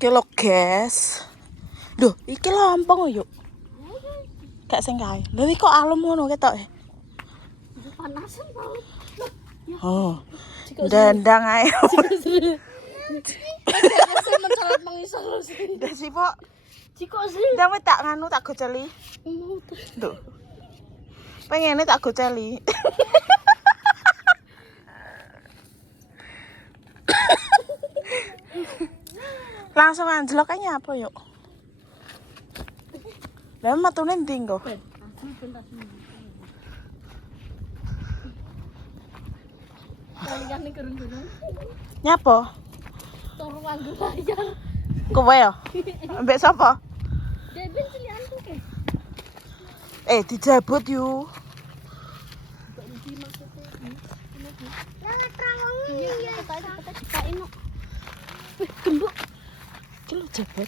Iki lho, guys. Duh, iki lompong yuk. Gak sing kae. Lha iki kok alum ngono ketoke. Panasan banget. Oh. Dandang ae. Saya mencolot mengisor sih. Ndak sih, Pok. Ciko sih. Ndak tak nganu tak goceli. Duh. Pengene tak goceli. Langsung anjlok kayaknya apa yuk? Lah matune ndi kok? Kalian ning gerung-gerung. Nyapa? Turu nganggo layar. Kowe ya? Ambek sapa? Deben cilianku ke. Dijabut yuk. Kok ndi maksudnya? Lah trawangi ya kata dikain kok. Wih, gembok. Iki lho jabut.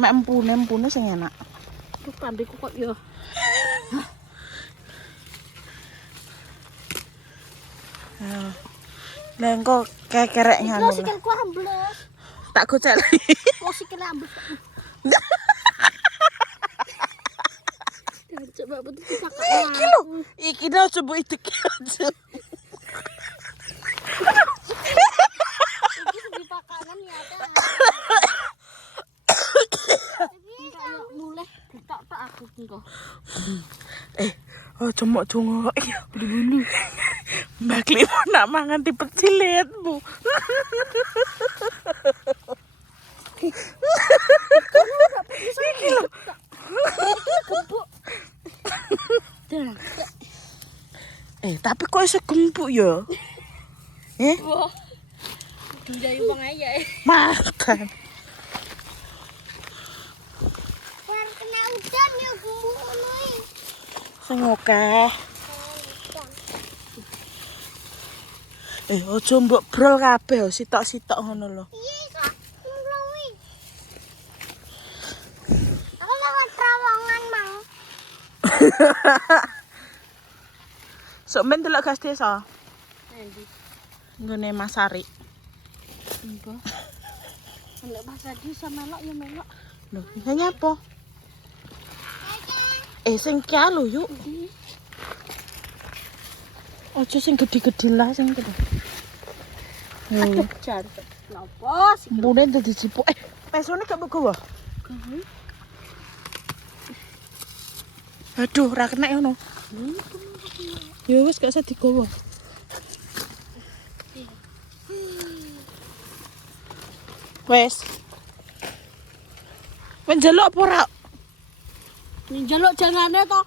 Mek empune sing enak. Duh, kambeku kok ya. Lah engko kekerek Iki nganu. sikilku ambles. Tak goceli. Wong sikile ambles. Coba betul dipakai. Iki lho, iki dah coba itu aja. Iki sing dipakanan ya ta. Kayak muleh ditok-tok aku engko. Oh congok ya bulu. Mbak Klimo nak mangan tipe cilitmu. Iki lho. Gembok. Dah. Tapi kok iso gempuk ya? Wah. Dijai wong ae. Makan. War kena udan ya gembok ngono iki. Sing akeh. Ojo mbok brol kabeh, sitok-sitok ngono lho. Iya iso ngluwi. Aku lewat terowongan mang. Sok men delok gas desa. Endi? Nggone Mas Ari. Mbah. Nek pas tadi sama melok ya melok. Lho, ya nyapa? Sing kia lho yuk. Ojo sing gede-gede lah sing kene. Aduh, jantet. Napa sih? Mbune dadi jipuk. Pesone gak mbok gawa? Aduh, ra kena ngono. Ya wis gak usah digawa. Wes. Menjelok apa ora? Njaluk jangane to.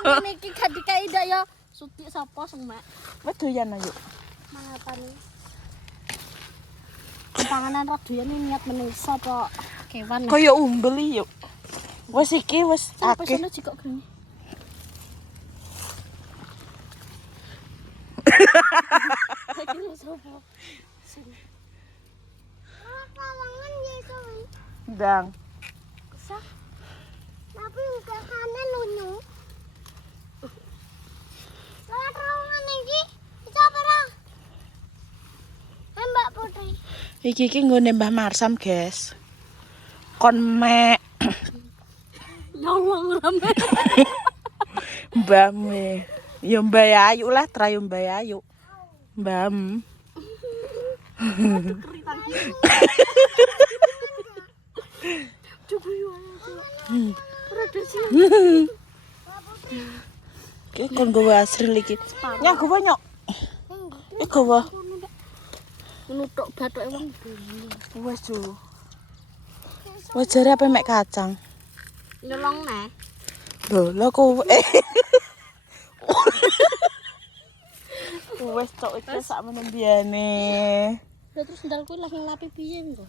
Ngene iki gak dikai ndak ya. Sutik sapa sing mak? Wes doyan ayo. Mangapan. Panganan ra doyan niat menungso apa kewan. Kaya umbel yuk. Wes iki wis Sampai akeh. sono jikok gini. Ndang. Tapi enggak kanan lunyu. Lah terowongan iki itu apa ra? Mbak Putri. Iki nggone Mbah Marsam, guys. Kon mek Nyolong rame. mbahme. Ya Mbah Ayu lah, trayo Mbah Ayu. Mbam. Iki kon gawa asril iki. Nyok gawa nyok. Iki gawa. Nutuk bathuke wong. Wes jo. Wes jare apa mek kacang. Nyolong neh. Lho kowe. Wes tok iki sak menembiyane. Lah terus ndal kuwi lagi ngapi piye engko?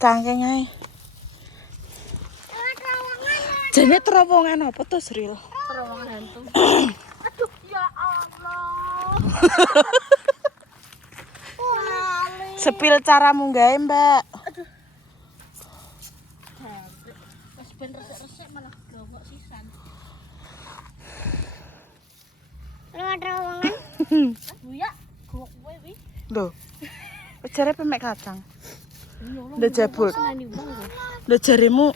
Cangkeng ae. Jane terowongan apa to, Sril? Terowongan hantu. Aduh, ya Allah. Sepil caramu gawe, Mbak. Aduh. Wes ben resik-resik malah gawok sisan. Lewat terowongan. Aduh ya, gawok kowe wi. Lho. Jare pemek kacang. Nyolong. Udah jebul. Seneni wong kok. Lho jaremu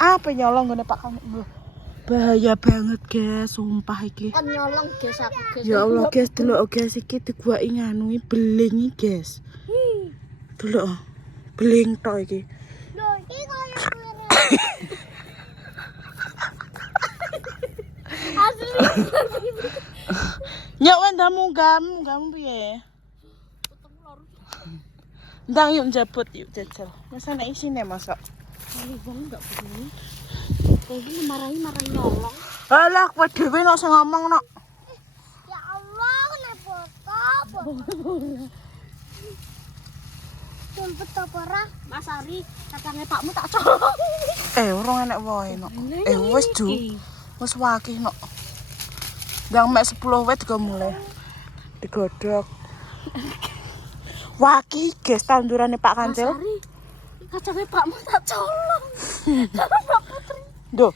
apa nyolong ngene Pak Kang? Lho. Bahaya banget, guys, sumpah iki. Kan nyolong guys aku guys. Ya Allah, guys, delok guys iki diguaki nganu beling iki, guys. Delok. Beling tok iki. Lho, iki koyo asli. Nyok wendamu gamu piye? Ndang yuk njabut yuk jajal. Masa nek isine masuk. Kali wong enggak begini. Kok ini marahi nyolong. Alah, kowe dhewe nek sing ngomong nok. Ya Allah, kena foto. Dompet apa ora? Mas Ari, kacange pakmu tak colong. Urung enek wae nok. Wis ju. Wis wakih nok. Ndang mek 10 wit juga mulai digodhog. Wakih guys tandurane Pak Kancil. Mas Ari, kacange pakmu tak colong. Jangan Mbak Putri. Duh.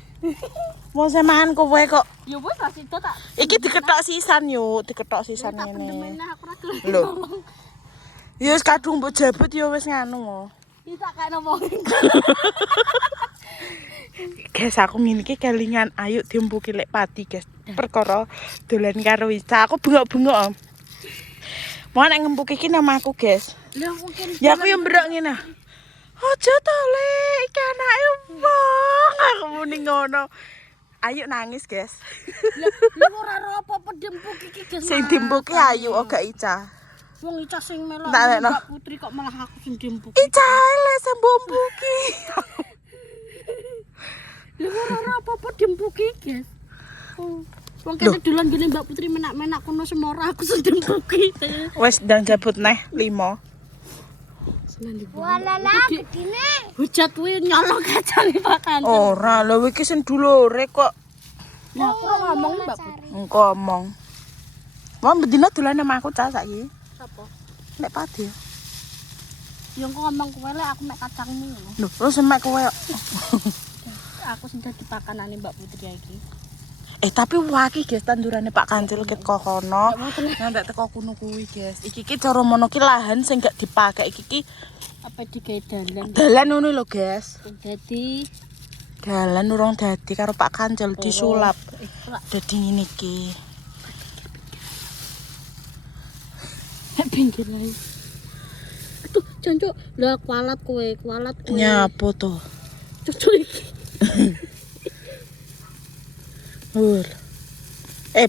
Mau semahan kowe kok. Ya wis lah sido tak. Iki diketok sisan yuk, diketok sisan Tak ngene. pendemen aku ora gelem. Lho. Ya wis kadung mbok jabut ya wis nganu. Iki tak kaya ngomongin. Guys, aku ngene iki kelingan ayo diempuki lek pati, guys. Perkara dolan karo Ica. Aku bengok-bengok. Mau nek ngempuki iki nama aku, guys. Lah mungkin Ya aku yang berok ngene. Aja to le, iki anake wong. Aku muni ngono. Ayo nangis, guys. Lah ora apa-apa dempuk iki guys. Sing dimpuki ayu ora Ica. Wong Ica sing melok Tak, no. Mbak Putri kok malah aku sing dempuk. Ica le sembombuki. Lah ora apa-apa dempuk iki guys. Wong kene dolan gene Mbak Putri menak-menak kono semora aku sing dempuk iki. Wes ndang jabut neh 5. Walala begini. Hujat kuwi nyolong kacang Pak Kancil. Ora, lho iki sing dulure kok. Lah aku ora ngomong Mbak Putri. Ngomong. Wong bedino dolan sama aku cah saiki. Sapa? Nek padi. Ya kok ngomong kowe lek aku mek kacangmu ngono. Lho, terus semek kowe. Aku sing dadi pakanane Mbak Putri iki. Tapi waki guys tandurane Pak Kancil ket kok kono. Ndak teko kuno kuwi, guys. Iki ki cara mono ki lahan sing gak dipakai iki ki Apa digawe dalan? dalan ngono lho, guys. Dadi Dalan urung dadi karo Pak Kancil disulap. Dadi ngene iki. Pinggir lae. Aduh, jancuk. Lah kualat kowe. Nyapo to? Cucuk iki.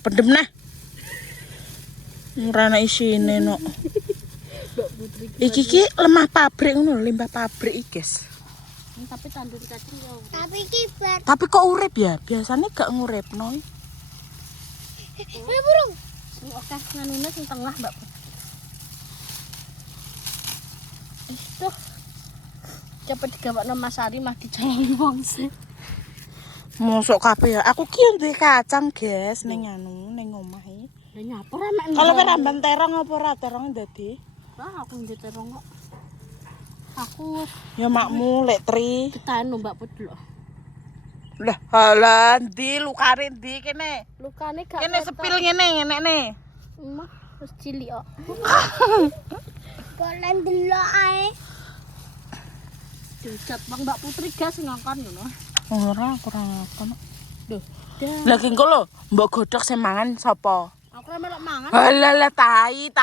Pendem nah. Ora ana isine no. Mbak Putri. Iki ki lemah pabrik ngono, limbah pabrik iki, guys. Tapi tandur cacing ya. Tapi kok urip ya? Biasanya gak nguripno. Burung. Sing akeh nganune sing tengah, Mbak Putri. Itu. Cepet digawakno Mas Ari mah dijalani wong sih. Mosok kabeh ya. Aku ki ndek kacang, guys, ning anu, ning omahe. Lah nyapa ra mek. Kalau keramban terong apa ora terong dadi? Wah, aku ndek terong kok. Aku Ya makmu lek tri. ditahan Mbak Putri lho. Lah, halah ndi lukane ndi kene? Lukane gak Kene sepil ngene ne. Emah wis cilik kok. Kolen delok ae. Dicat Bang Mbak Putri gas ngangkon ngono. Ora kurang apa. Duh, Lah ki engko lho, mbok godhog sing mangan sapa? aku ora melok mangan. Halah tai.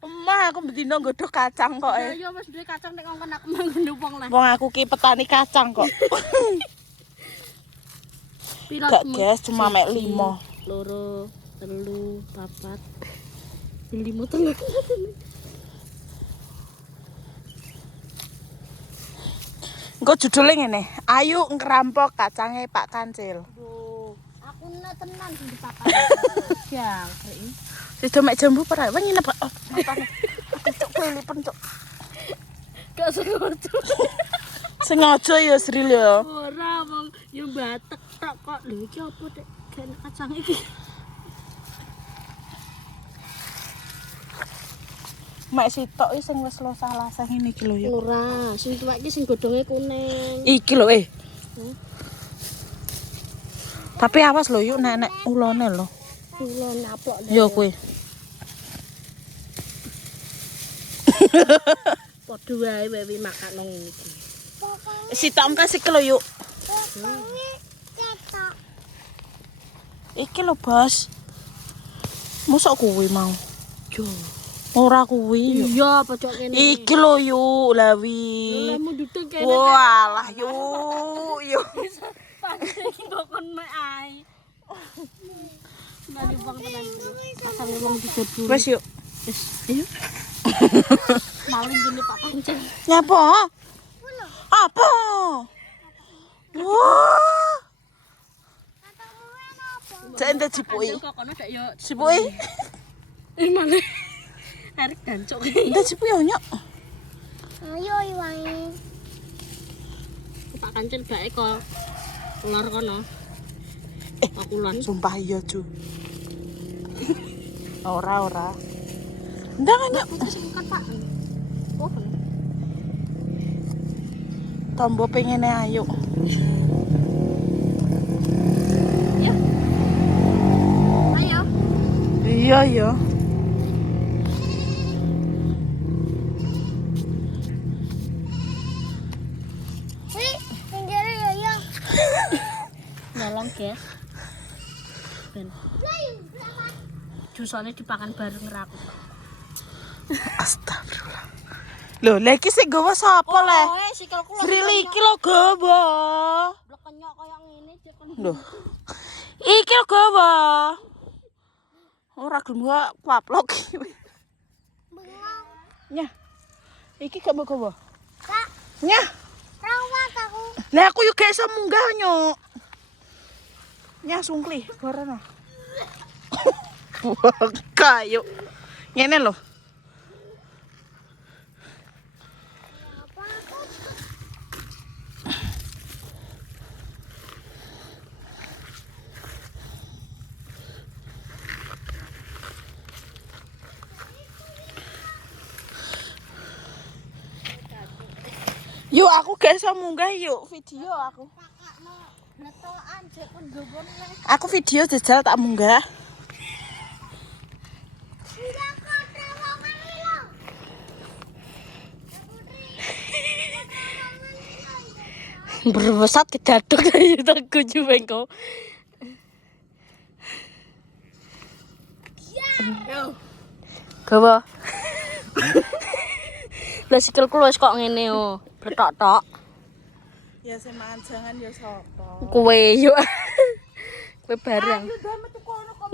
Emah aku bedino godhog kacang kok. Ya wis duwe kacang nek ngongkon aku mangan wong lah. Wong aku ki petani kacang kok. Gak guys, cuma mek 5. 2, 3, 4. 5 telur. Engko judule ngene, ayo ngerampok kacange Pak Kancil. Aku nek tenan sing dipapan. Ya, krik. Wis mek jambu para. Wengi napa? Oh, matane. Cuk pelipen cuk. Gak sengaja. Sengaja ya Sril ya. Ora wong yo batek tok kok. Lho iki opo Dek? Gak kacang iki. Mek sitok iki sing wis lasah-lasah ngene iki lho ya. Ora, sing tuwek iki sing godhonge kuning. Iki lho Tapi awas lho yuk nek ulone lho. Ulon aplok. Yo kowe. Padha wae wewe makan nang iki. Sitok kasih kilo yuk. Iki lho, Bos. Mosok kuwi mau. Yo. Ora kuwi. Iya, pojok kene. Iki lho yuk, lawi. Lemu duduk kene. Walah yuk. Iki kok kon mek ae. Bali bang tenan. Pasang wong tidur dulu. Wes yuk. Wis, ayo. Maling gini Pak Pancen. Nyapa? Apa? Wah. Cek ente cipuki. Kok kono dak yo. Cipuki. Mana? Arek gancuk. Ente cipuki yo nyok. Ayo iwangi. Pak Kancil bae kok keluar kono. Aku lan. Sumpah iya, Ju. Ora. Ndang nyok. Singkat Pak. Oh. Tombo pengene ayo. Ya. Ayo. Iya. Wih, pinggirnya yoyo. Nolong, guys. Ben. Jusane dipakan bareng ra aku. Astagfirullah. Lho, lek iki sing gawa sapa le? Sikilku Rili iki lho gawa. blek kenyok kaya ngene cek. Lho. Iki lho gawa. Ora gelem gak paplok iki. Bengong. Nyah. Iki gak mau gawa. Kak, Nyah. rawat aku. Lah aku yo gak iso munggah nyok. Nyah sungkli, barana. Kayu. Ngene lho. Yuk aku gak iso munggah yuk video aku. Kakakno bletokan jek kon gowon nek. Aku video jajal tak munggah. Enggak kok terowongan iki lho. Berbesat kedaduk dari tengku jubengko. Yo. Gawa. Lah sikilku wis kok ngene yo. Bletok-tok. Ya semaan jangan ya sapa. Kowe yo. Kowe bareng. Ayo dah metu kono kok.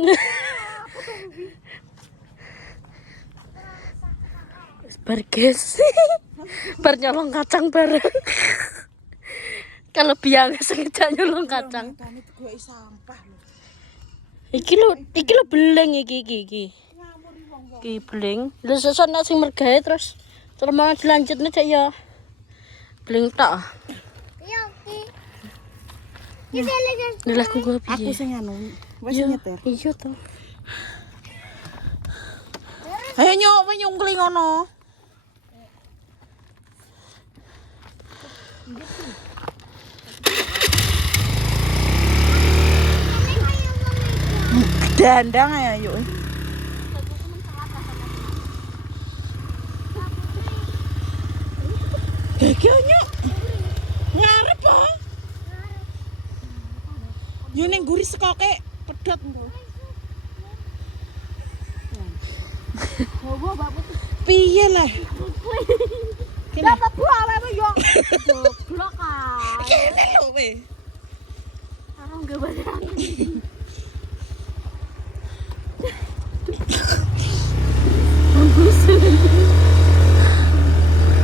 Barges. Bar nyolong kacang bareng. Kalau biang sengaja nyolong kacang. Tani gue sampah lho. Iki lho beleng iki. Iki beleng. Lha sesuk nek sing mergae terus mau dilanjutne cek ya. Beleng tok. Iya, Ki. Kita lagi. Lah aku piye? Aku sing anu, wis Iya, nyetir. Iya to. Ayo nyok, wis nyungkli ngono. Dandang ayo. Gak nyok. Ngarep ah. Yo ning guri sekoke pedhot engko. Piye lah? Dapat buah apa yo? Goblok ah. Kene lho we. Aku enggak bayang.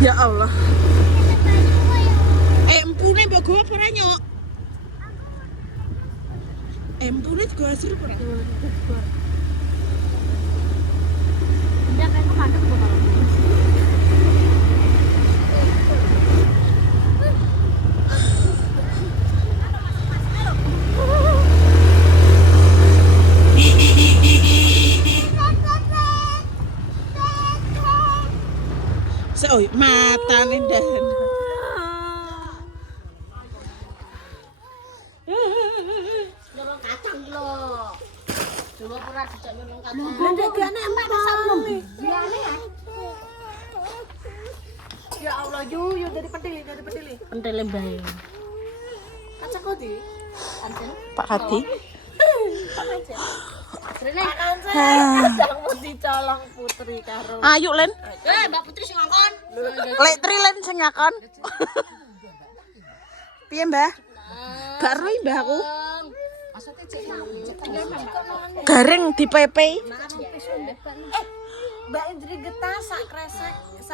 Ya Allah. Empune mbok gowo apa ora nyok? Empune digowo asir apa ora? Dia kayak kemandek tuh kalau. Oi, matane ndak. Nyolong kacang lho. Coba pernah dijak nyolong kacang. Ndek gane emak sama. Diane ya. Yo dari pedili. Pentele bae. Kaca kok di? Pak Hadi. Rene. Jangan mau dicolong putri karo. Ayo Len. Mbak Putri sing ngongkon. Lek Tri Len sing ngakon. Piye Mbah? Gak roh Mbah aku. Garing di PP. Mbak Indri getah sak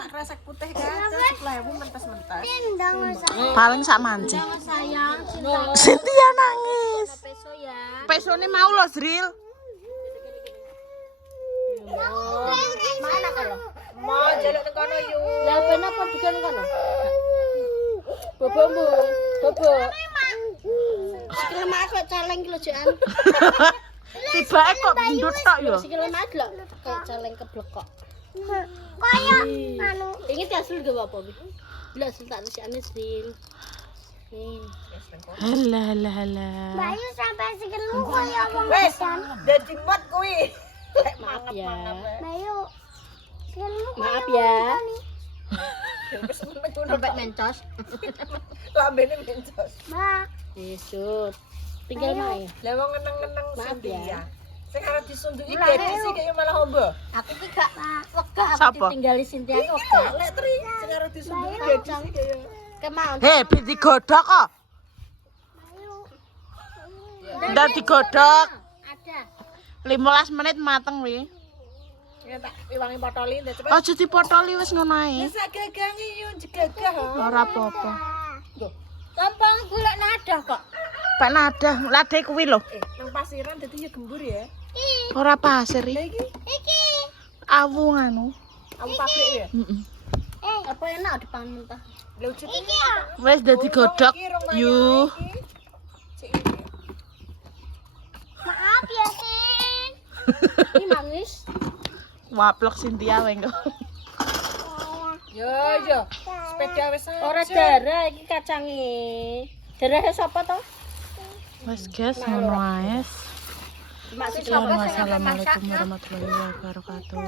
kresek putih kaca 10.000 mentas-mentas. Tindang Paling sak manci. sayang, cinta. Cynthia nangis. Peso ya. Pesone mau lo Zril. Mana kalau? Mau jaluk nang kono yo. Lah ben apa dikan kono? Bobo. Sikile mak kok caleng ki lho Jan. Tibake kok bendut tok yo. Sikile mak lho kayak caleng keblekok. Kaya anu. Ini hasil gak apa bi? Bila hasil tak nasi aneh sih. Nih. Halah. Bayu sampai segelu kaya wong Wes, pisan. dadi mat kuwi. Maaf ya. Bayu. Segelu Maaf ya. Wis meneng ngono. Sampai mencos. Lambene mencos. Mbak. Yesus. Tinggal main. Lah wong ngeneng-ngeneng Maaf Cynthia. ya. Sing arep disunduki Dedi sih kaya malah hombo. Aku ki gak wegah aku Sapa? ditinggali Cynthia aku wegah. Lek Tri sing arep disunduki Dedi sih kaya Kemau. Hei, bi digodhog kok. Ndak digodhog. Ada. 15 menit mateng wi. ya tak iwangi potoli ndek cepet. Aja dipotoli wis ngono ae. Wis gagange yo jegagah. Ora apa-apa. Gampang golek nada kok. Pak nada, lade kuwi lho. Nang pasiran dadi yo gembur ya. Ora pasir Lah iki. iki Awu nganu. aku pabrik ya. Heeh. Apa enak dipangan mentah. Lha ujug iki. Wis dadi godhog. Yuh. Maaf ya, Sin. Ini manis. Waplok Cynthia wae kok. Yo yo. Sepeda wis Ora darah iki kacange. Darah sapa to? Wes guys, ngono ae. Mak sing Assalamualaikum warahmatullahi wabarakatuh.